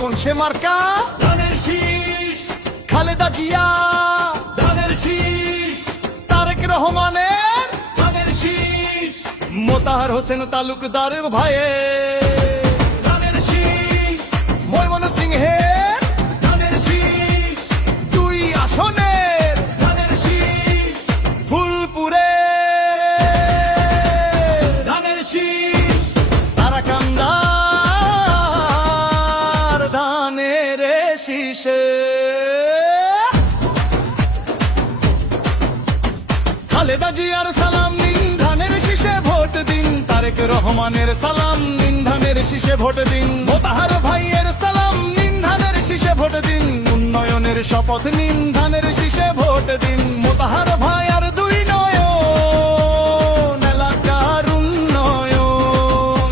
কোন সে মার্কা? ধানের শীষ, খালেদা জিয়া, ধানের শীষ, তারেক রহমানের, ধানের শীষ, মোতাহার হোসেন তালুকদার ভাইয়ে, ধানের শীষ, ময়মনসিংহের ধানের শীষ, 2 আসনের ধানের শীষ, ফুলপুরে, ধানের শীষ, তারাকান্দার ধানের শীষে, খালেদা জিয়ার সালাম নিন, ধানের শীষে ভোট দিন। তারেক রহমানের সালাম নিন, ধানের শীষে ভোট দিন। মোতাহার ভাইয়ের সালাম নিন, ধানের শীষে ভোট দিন। উন্নয়নের শপথ নিন, ধানের শীষে ভোট দিন। মোতাহার ভাই আর 2 নয়ন, এলাকার উন্নয়ন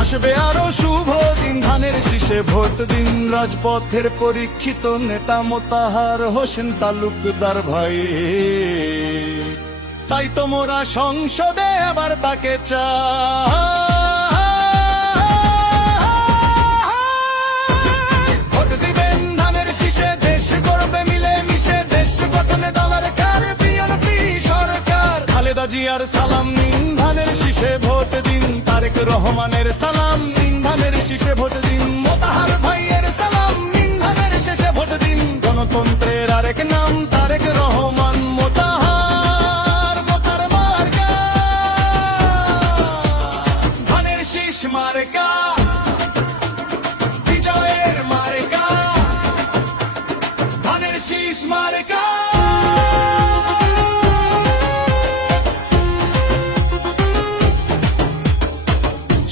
আসবে আরো শুভ দিন, ধানের শীষে ভোট দিন। রাজপথের পরীক্ষিত নেতা মোতাহার হোসেন তালুকদার ভাই, তাই তো মোরা সংসদে আবার তাকে চাই। ভোট দিবেন ধানের শীষে, দেশ গড়বে মিলে মিশে, দেশ গঠনে দলের কার বিএনপি সরকার। খালেদা জিয়ার সালাম নিন, ধানের শীষে ভোট দিন। তারেক রহমানের সালাম নিন, ধানের শীষে ভোট দিন। মোতাহার ভাইয়ের সালাম নিন, ধানের শীষে ভোট দিন। গণতন্ত্রের আরেক নাম তারেক রহমান। মোতাহার মোতার মার্কা, ধানের শীষ মার্কা, বিজয়ের মার্কা, ধানের শীষ মার্কা।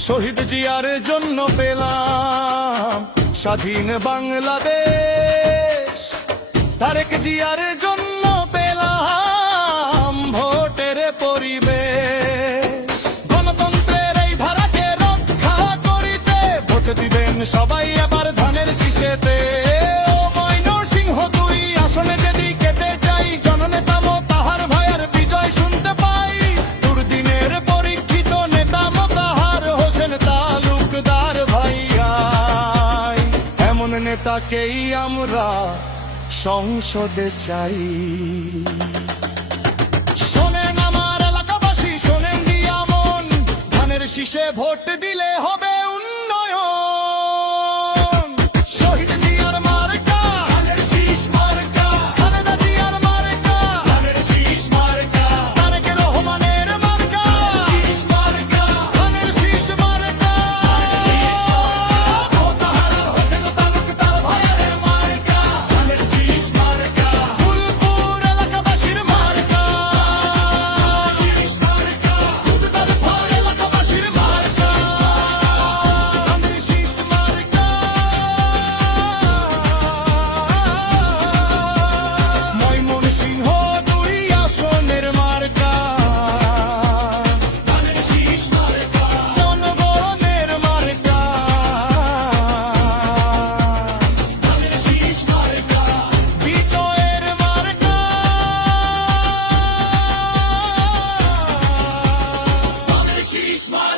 শহীদ জিয়ার জন্য পেলাম স্বাধীন বাংলাদেশ, তারেক জিয়ার জন্য পেলাম ভোটের পরিবেশ। গণতন্ত্রের এই ধারাকে রক্ষা করিতে ভোট দিবেন সবাই এবার ধানের শীষেতে। ও ময়মনসিংহ 2 আসনে যদি কেটে যাই, জননেতা মোতাহার ভাইয়ের বিজয় শুনতে পাই। দুর্দিনের পরীক্ষিত নেতা মোতাহার হোসেন তালুকদার ভাইয়াই, এমন নেতাকেই আমরা সংসদে চাই। শোনেন আমার এলাকাবাসী, শোনেন দিয়া মন, ধানের শীষে ভোট দিলে হবে উন্নয়ন। শহীদ জিয়ার মার্কা, ধানের শীষ মার্কা, খালেদা জিয়ার মার্কা, ধানের শীষ মার্কা, তারেক রহমানের মার্কা, শীষ মার্কা, ধানের শীষ মার্কা। মোতাহার হোসেন তালুকদার ভাইয়ের মার্কা, ধানের শীষ মার্কা, ফুলপুর এলাকাবাসীর মার্কা, শীষ মার্কা, দুধদার ভাই এলাকাবাসীর মার্কা, ধানের শীষ মার্কা। ময়মনসিংহ 2 আসনের মার্কা, ধানের শীষ মার্কা, জনগণের মার্কা, ধানের শীষ মার্কা, বিজয়ের মার্কা, ধানের শীষ মার্কা।